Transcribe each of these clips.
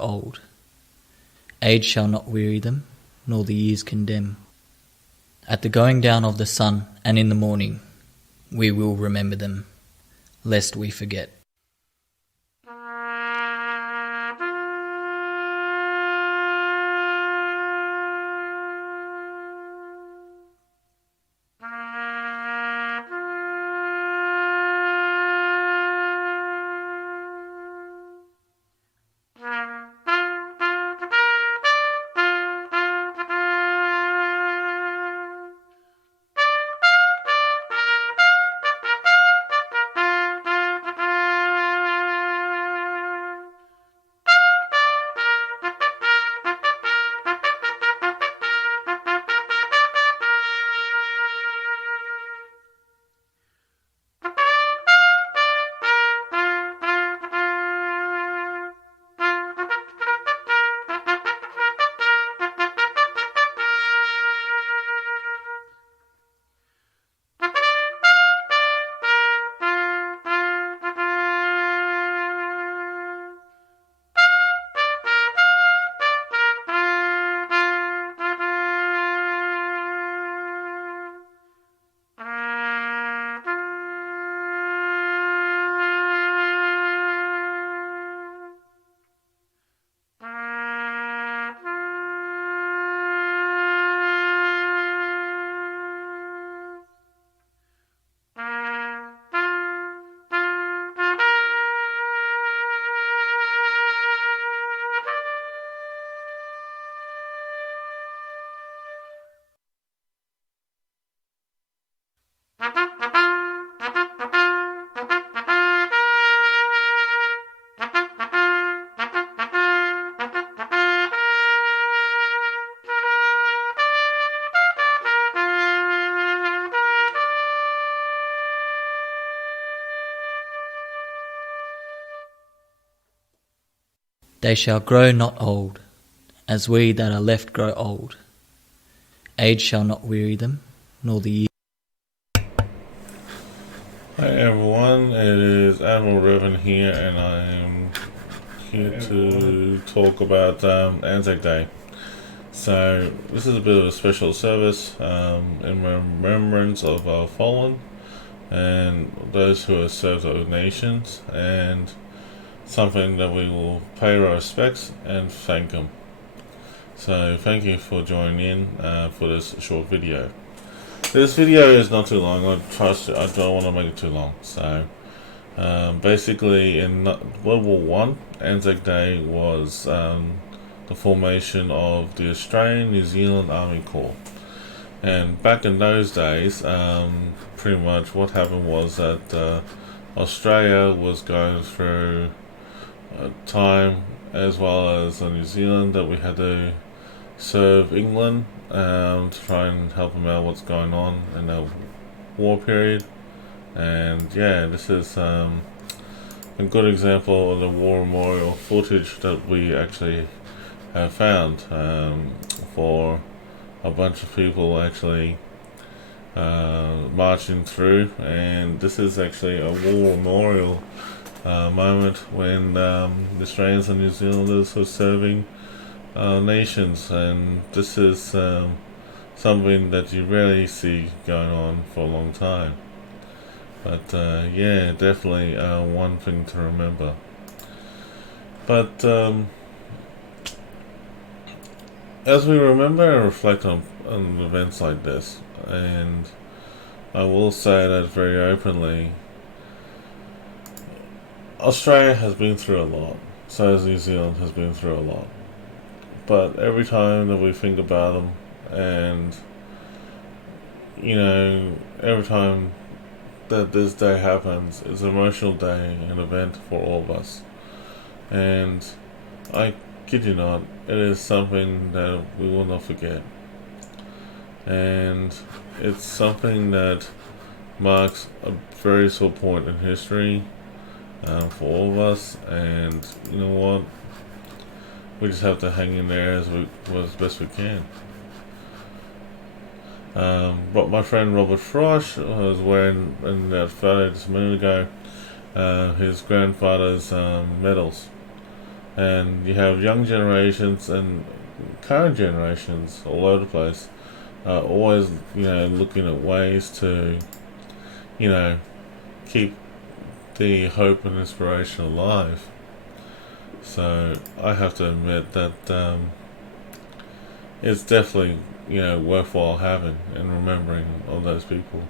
old. Age shall not weary them, nor the years condemn. At the going down of the sun and in the morning, we will remember them, lest we forget. They shall grow not old, as we that are left grow old. Age shall not weary them, nor the years. Hi everyone, it is Admiral Revan here, and I am here to talk about ANZAC Day. So this is a bit of a special service in remembrance of our fallen and those who have served our nations, and something that we will pay our respects and thank them. So thank you for joining in for this short video. This video is not too long. I don't want to make it too long. So basically, in World War One, ANZAC Day was the formation of the Australian New Zealand Army Corps. And back in those days, pretty much what happened was that Australia was going through time, as well as New Zealand, that we had to serve England to try and help them out what's going on in the war period. And yeah, this is a good example of the war memorial footage that we actually have found for a bunch of people actually marching through. And this is actually a war memorial moment when the Australians and New Zealanders were serving nations, and this is something that you rarely see going on for a long time. But yeah, definitely one thing to remember. But as we remember and reflect on events like this, and I will say that very openly, Australia has been through a lot, so has New Zealand has been through a lot. But every time that we think about them, and every time that this day happens, it's an emotional day, an event for all of us. And I kid you not, it is something that we will not forget. And it's something that marks a very sore point in history for all of us, and you know what, we just have to hang in there as best we can. But my friend Robert Frosch was wearing in that photo just a minute ago his grandfather's medals, And you have young generations and current generations all over the place, always, looking at ways to, you know, keep the hope and inspiration alive. So I have to admit that it's definitely, worthwhile having and remembering all those people.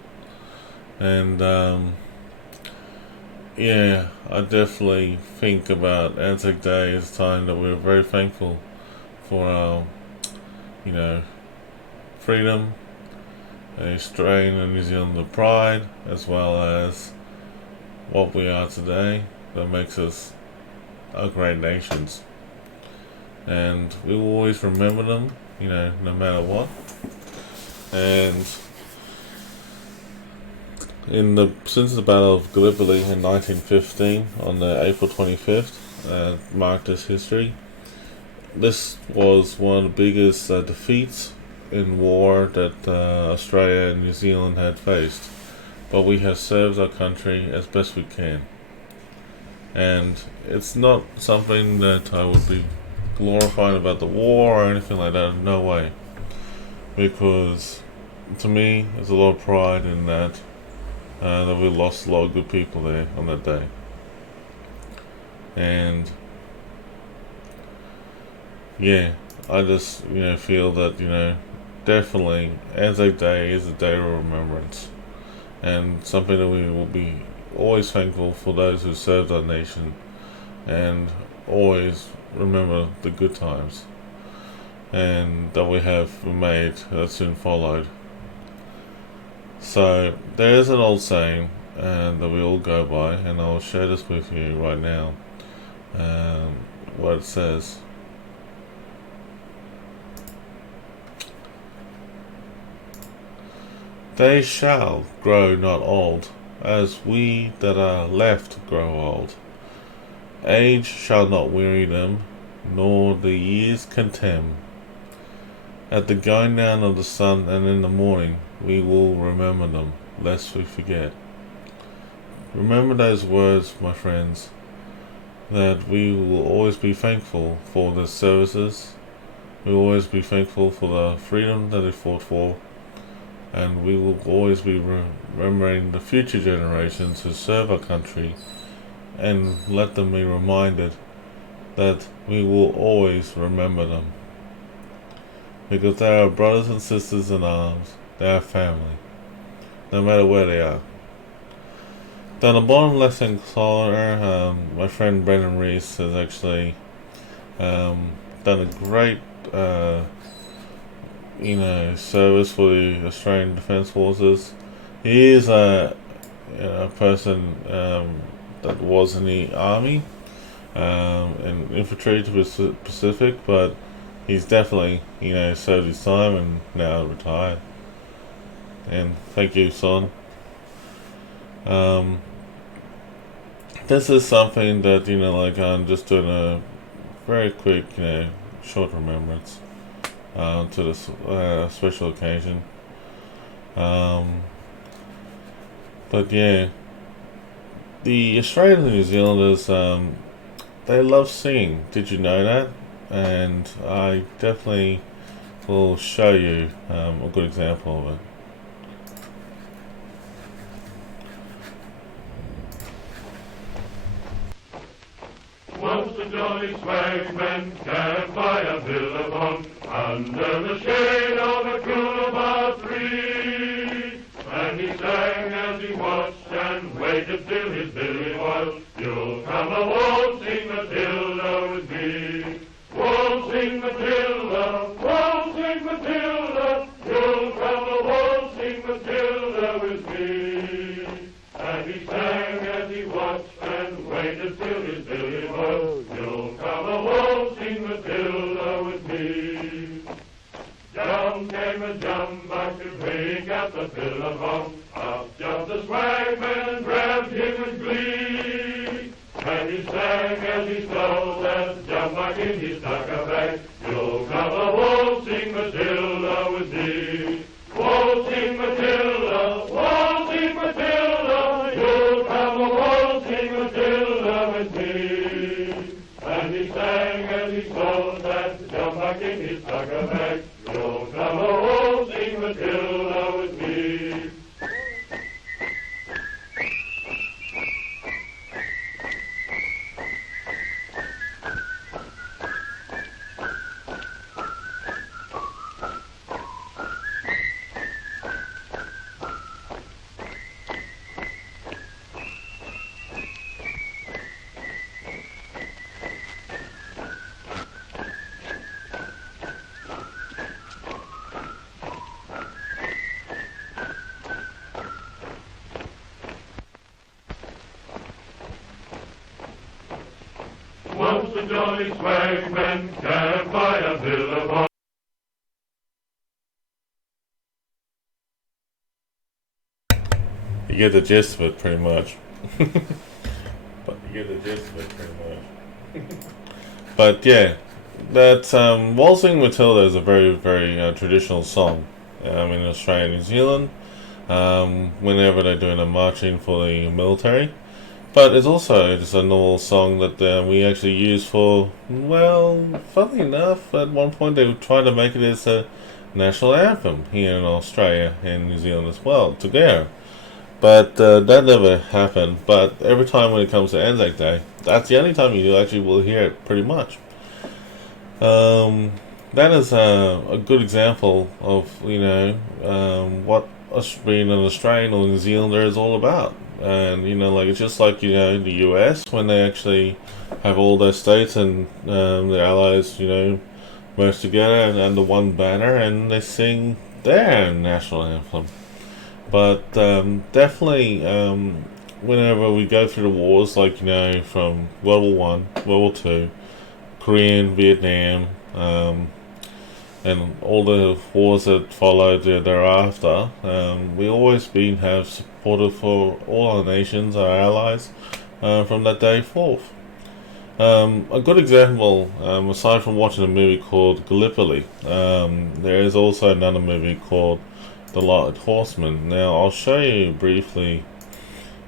And yeah, I definitely think about ANZAC Day as a time that we're very thankful for our, you know, freedom, Australian and New Zealander pride, as well as what we are today that makes us our great nations. And we will always remember them, no matter what. And since the Battle of Gallipoli in 1915, on the April 25th, marked as history. This was one of the biggest defeats in war that Australia and New Zealand had faced. But we have served our country as best we can. And it's not something that I would be glorifying about the war or anything like that, no way. Because to me, there's a lot of pride in that, that we lost a lot of good people there on that day. And yeah, I just, feel that, definitely ANZAC Day is a day of remembrance. And something that we will be always thankful for those who served our nation, and always remember the good times and that we have made that soon followed. So there is an old saying that we all go by, and I'll share this with you right now. What it says: they shall grow not old, as we that are left grow old. Age shall not weary them, nor the years contemn. At the going down of the sun and in the morning, we will remember them, lest we forget. Remember those words, my friends, that we will always be thankful for their services. We will always be thankful for the freedom that they fought for. And we will always be remembering the future generations who serve our country, and let them be reminded that we will always remember them. Because they are brothers and sisters in arms, they are family, no matter where they are. Down the bottom left-hand corner, my friend Brendan Reese has actually done a great service for the Australian Defence Forces. He is a person that was in the army, in infantry to be specific, but he's definitely served his time and now retired. And thank you, son. This is something that I'm just doing a very quick short remembrance to this special occasion. But yeah, the Australians and New Zealanders, they love singing. Did you know that? And I definitely will show you a good example of it. Once the jolly swagman camped by a billabong under the shade of a coolabah tree, and he sang as he watched and waited till his billy was, "You'll come a waltzing Matilda with me, waltzing Matilda, waltzing Matilda, you'll come a waltzing Matilda with me." And he sang as he watched and waited till his billy was, "You'll come a waltzing Matilda with me." Down came a jumbuck to drink at the billabong, up jumped the swagman and grabbed him with glee. And he sang as he stole that jumbuck in his tucker bag, "You'll come a waltzing Matilda with me, waltzing Matilda, waltzing Matilda, you'll come a waltzing Matilda with me." And he sang knows that to jump back in his tucker bag. You'll come home, sing Matilda with me. Once the jolly swagman camped by a billabong. You get the gist of it, pretty much. But you get the gist of it, pretty much. But yeah, that Waltzing Matilda is a very, very traditional song in Australia and New Zealand. Whenever they're doing a marching for the military. But it's also just a normal song that we actually use for, well, funnily enough, at one point they were trying to make it as a national anthem here in Australia and New Zealand as well, together. But that never happened. But every time when it comes to ANZAC Day, that's the only time you actually will hear it, pretty much. That is a good example of, what us being an Australian or New Zealander is all about. And it's just like the US, when they actually have all their states and their allies merge together and under one banner, and they sing their national anthem. But definitely whenever we go through the wars, like from World War One, World War Two, Korean, Vietnam, and all the wars that followed thereafter, we always have supported for all our nations, our allies, from that day forth. A good example, aside from watching a movie called Gallipoli, there is also another movie called The Light Horseman. Now, I'll show you briefly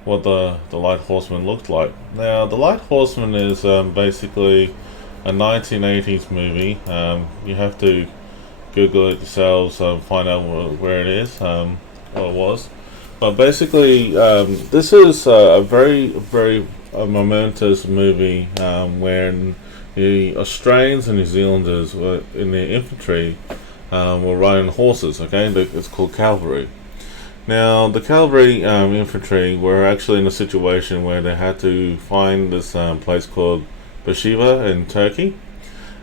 what the Light Horseman looked like. Now, The Light Horseman is basically a 1980s movie. You have to Google it yourselves, find out where it is, what it was. But basically, this is a very, very momentous movie when the Australians and New Zealanders were in their infantry were riding horses. Okay, it's called cavalry. Now, the cavalry infantry were actually in a situation where they had to find this place called Beersheba in Turkey.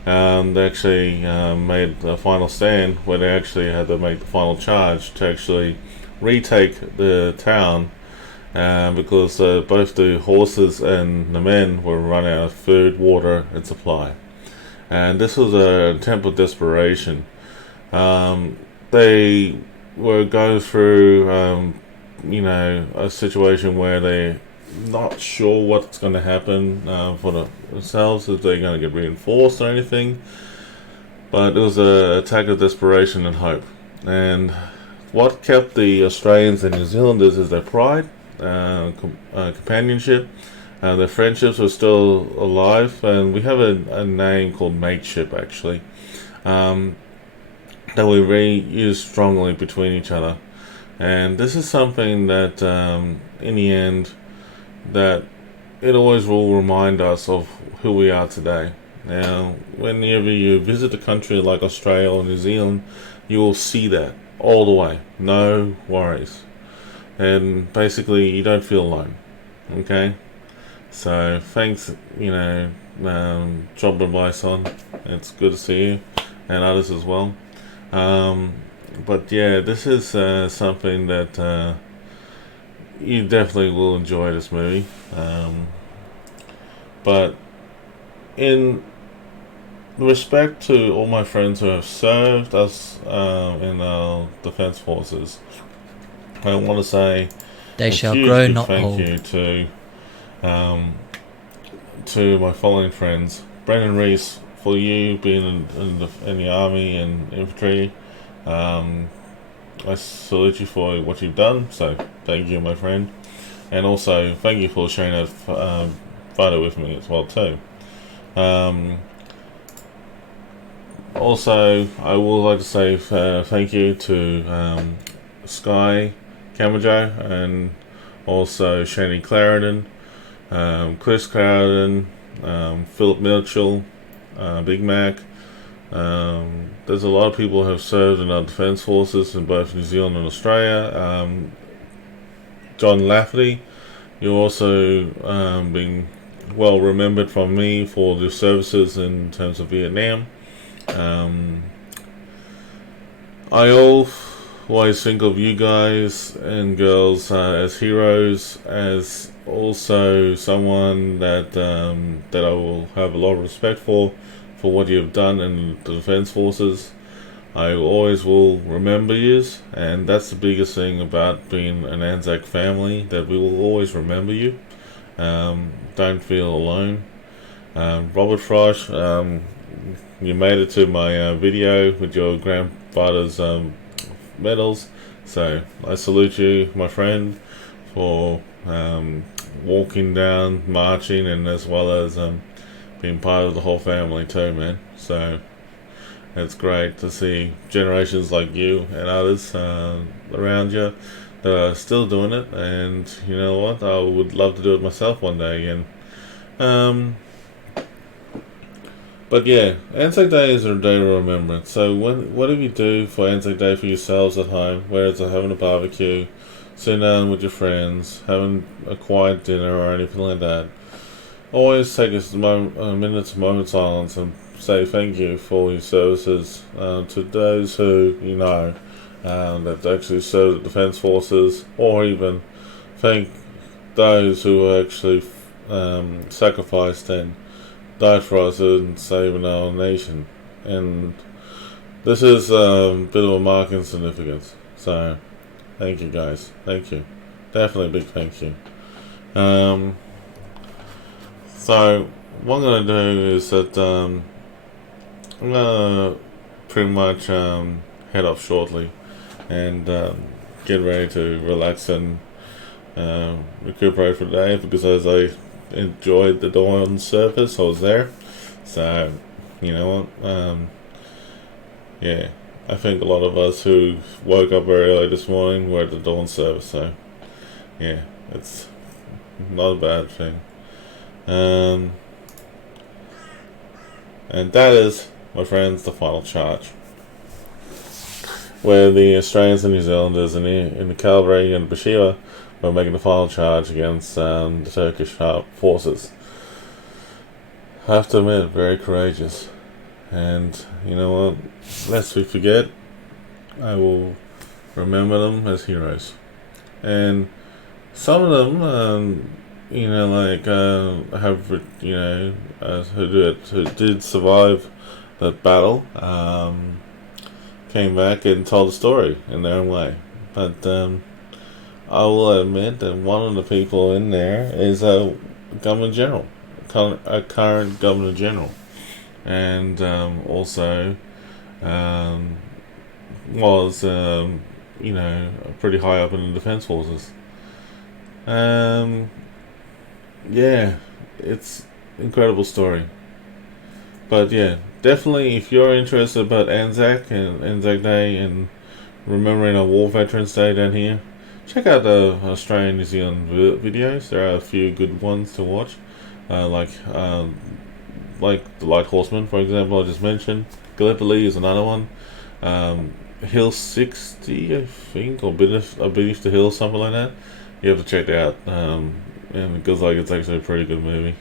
They actually made a final stand where they actually had to make the final charge to actually retake the town because both the horses and the men were running out of food, water, and supply. And this was an attempt of desperation. They were going through, a situation where they're not sure what's going to happen for themselves, if they're going to get reinforced or anything. But it was an attack of desperation and hope. And what kept the Australians and New Zealanders is their pride, companionship. Their friendships were still alive, and we have a name called mateship, actually, that we really use strongly between each other. And this is something that, in the end, that it always will remind us of who we are today. Now, whenever you visit a country like Australia or New Zealand, you will see that all the way, no worries, and basically you don't feel alone. Okay, so thanks, dropping by, son. It's good to see you and others as well. But yeah, this is something that you definitely will enjoy this movie. But in respect to all my friends who have served us in our defense forces, I want to say They a shall huge grow, big not thank old. you to my following friends. Brendan Reese, for you being in the army and infantry, I salute you for what you've done, so thank you, my friend. And also thank you for sharing that photo with me as well too. Also, I would like to say thank you to Sky Camajo and also Shani Clarendon, Chris Clarendon, Philip Mitchell, Big Mac. There's a lot of people who have served in our defence forces in both New Zealand and Australia. John Lafferty, you're also being well remembered from me for your services in terms of Vietnam. I always think of you guys and girls as heroes, as also someone that I will have a lot of respect for what you have done in the Defence Forces. I always will remember you, and that's the biggest thing about being an ANZAC family, that we will always remember you. Don't feel alone. Robert Frosch, you made it to my video with your grandfather's medals, so I salute you, my friend, for walking down, marching, and as well as being part of the whole family too, man. So it's great to see generations like you and others around you that are still doing it, and you know what, I would love to do it myself one day again. But yeah, ANZAC Day is a day to remember. So whatever you do for ANZAC Day for yourselves at home, whether it's having a barbecue, sitting down with your friends, having a quiet dinner or anything like that, always take a minute's moment of silence and say thank you for your services to those who you know that actually served the Defence Forces, or even thank those who actually sacrificed and died for us in saving our nation. And this is a bit of a mark in significance. So, thank you guys. Thank you. Definitely a big thank you. So, what I'm going to do is that I'm going to pretty much head off shortly and get ready to relax and recuperate for the day, because as I enjoyed the dawn service, I was there. So, you know what? Yeah, I think a lot of us who woke up very early this morning were at the dawn service. So, yeah, it's not a bad thing. And that is, my friends, the final charge, where the Australians and New Zealanders in the cavalry and Bashira were making the final charge against the Turkish forces. I have to admit, very courageous. And you know what? Lest we forget, I will remember them as heroes. And some of them, you know, like have, you know, who did survive that battle, came back and told the story in their own way. But I will admit that one of the people in there is a governor general, a current governor general, and also was you know, pretty high up in the defence forces. Yeah, it's incredible story. But yeah, definitely, if you're interested about ANZAC and ANZAC Day and remembering our War Veterans Day down here, check out the Australian New Zealand videos. There are a few good ones to watch, like the Light Horseman, for example, I just mentioned. Gallipoli is another one. Hill 60, I think, or Beneath the Hill, something like that. You have to check it out, and because like it's actually a pretty good movie.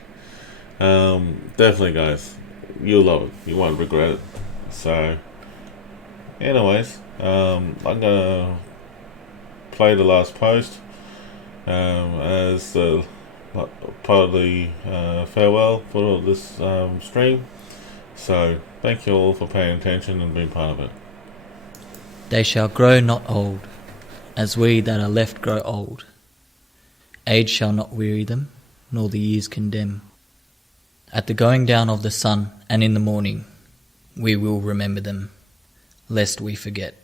Definitely, guys, you'll love it. You won't regret it. So, anyways, I'm gonna play the last post as the part of the farewell for this stream. So, thank you all for paying attention and being part of it. They shall grow not old, as we that are left grow old. Age shall not weary them, nor the years condemn. At the going down of the sun and in the morning, we will remember them, lest we forget.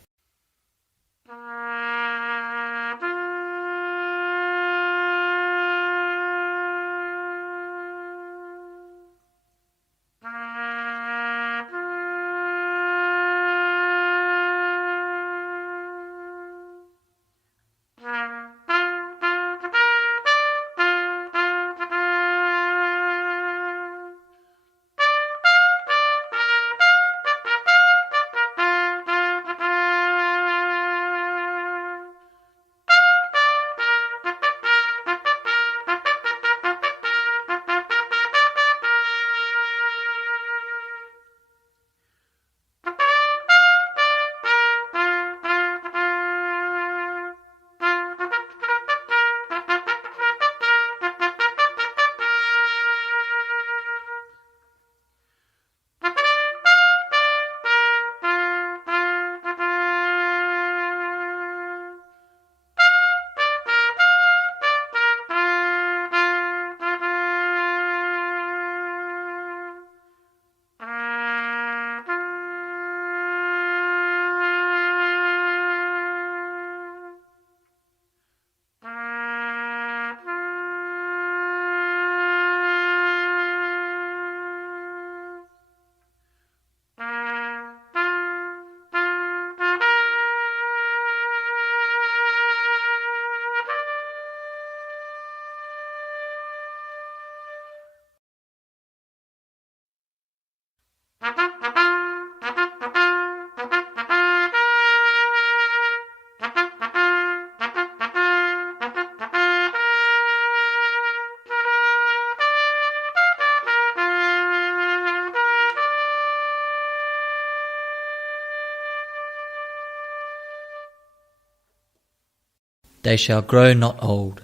They shall grow not old,